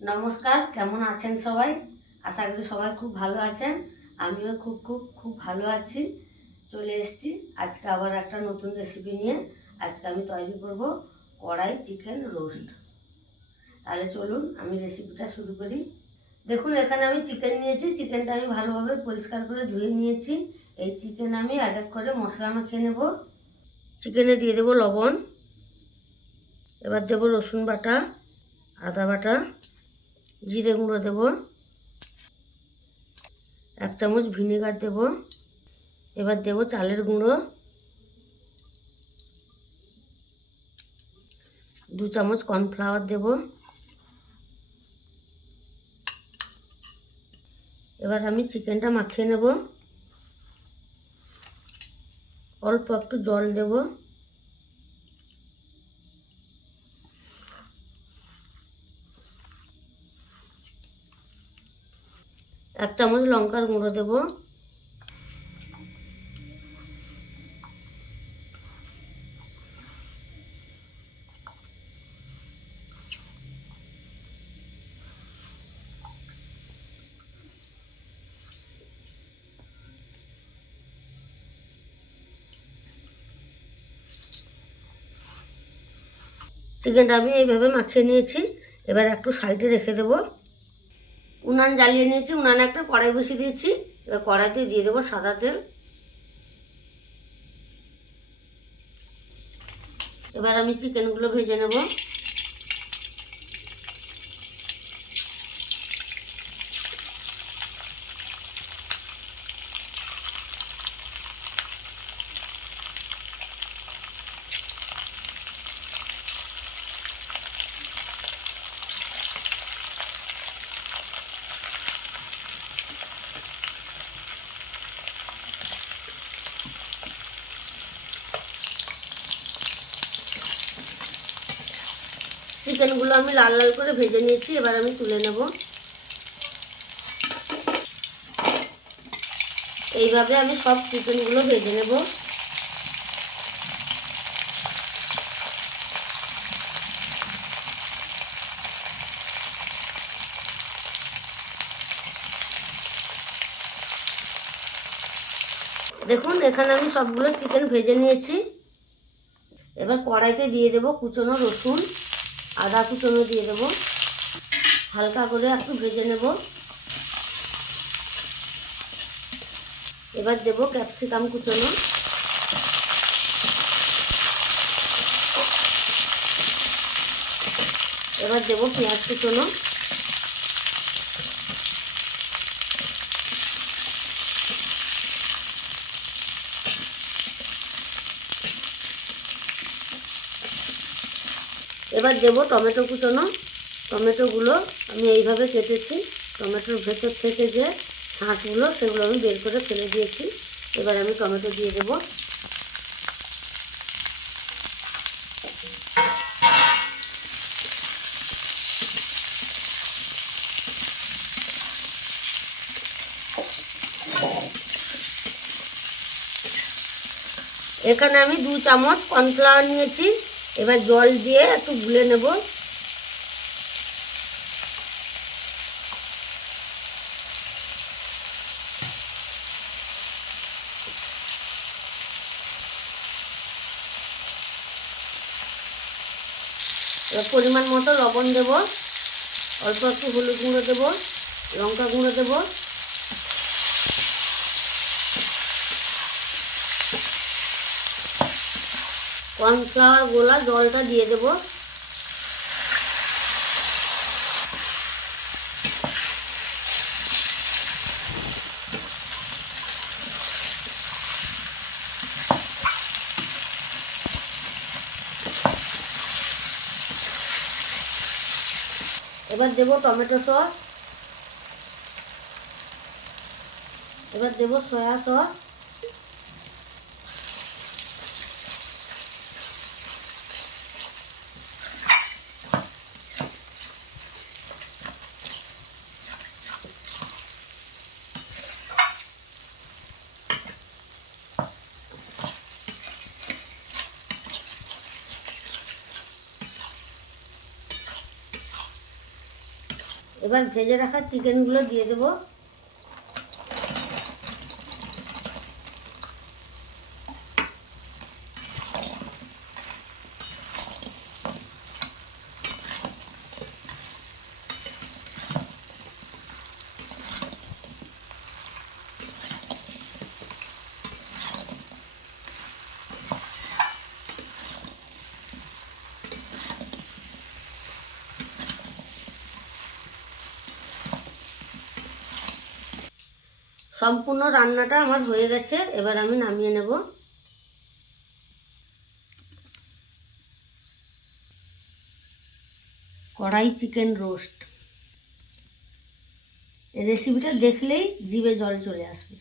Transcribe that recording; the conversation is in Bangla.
নমস্কার, কেমন আছেন সবাই? আশা করি সবাই খুব ভালো আছেন। আমিও খুব ভালো আছি। চলে এসেছি আজকে আবার একটা নতুন রেসিপি নিয়ে। আজকে আমি তৈরি করব কড়াই চিকেন রোস্ট। তাহলে চলুন আমি রেসিপিটা শুরু করি। দেখুন, এখানে আমি চিকেন নিয়েছি। চিকেনটা আমি ভালোভাবে পরিষ্কার করে ধুয়ে নিয়েছি। এই চিকেন আমি এক এক করে মশলা মাখিয়ে নেব। চিকেনে দিয়ে দেবো লবণ, এবার দেবো রসুন বাটা, আদা বাটা, জিরে গুঁড়ো দেবো, 1 চামচ ভিনেগার দেব, এবার দেব চালের গুঁড়ো, 2 চামচ কর্নফ্লাওয়ার দেব। এবার আমি চিকেনটা মাখিয়ে নেব। অল্প একটু জল দেব। এক চামচ লঙ্কার গুঁড়ো দেব। চিকেনটা আমি এইভাবে মাখিয়ে নিয়েছি। এবার একটু সাইডে রেখে দেব। উনান জ্বালিয়ে নিয়েছি, উনানে একটা কড়াই বসিয়ে দিয়েছি। এবার কড়াইতে দিয়ে দেবো সাদা তেল। এবার আমি চিকেনগুলো ভেজে নেব। চিকেনগুলো আমি লাল লাল করে ভেজে নিয়েছি। এবার আমি তুলে নেব। এইভাবে আমি সব চিকেনগুলো ভেজে নেব। দেখুন, এখানে আমি সবগুলো চিকেন ভেজে নিয়েছি। এবার কড়াইতে দিয়ে দেব কুচনো রসুন, আদা কুচনো দিয়ে দেব। হালকা করে একটু ভেজে নেব। এবার দেব ক্যাপসিকাম কুচনো, এবার দেব পেঁয়াজ কুচনো, এবার দেব টমেটো কুচনো। টমেটোগুলো আমি এইভাবে কেটেছি। টমেটোর ভেতর থেকে যে শাঁসগুলো সেগুলো আমি বের করে ফেলে দিয়েছি। এবার আমি টমেটো দিয়ে দেব। এখানে আমি 2 চামচ কর্নফ্লাওয়ার নিয়েছি। এবার জল দিয়ে একটু গুলে নেব। এবার পরিমাণ মতো লবণ দেব, অল্প একটু হলুদ গুঁড়ো দেব, লঙ্কা গুঁড়ো দেব, কর্নফ্লাওয়ার গোলা জলটা দিয়ে দেব। এবার দেব টমেটো সস, এবার দেব সয়া সস, এবার ভেজে রাখা চিকেনগুলো দিয়ে দেবো। সম্পূর্ণ রান্নাটা আমার হয়ে গেছে, এবার আমি নামিয়ে নেব। কড়াই চিকেন রোস্ট, এই রেসিপিটা দেখলেই জিভে জল চলে আসবে।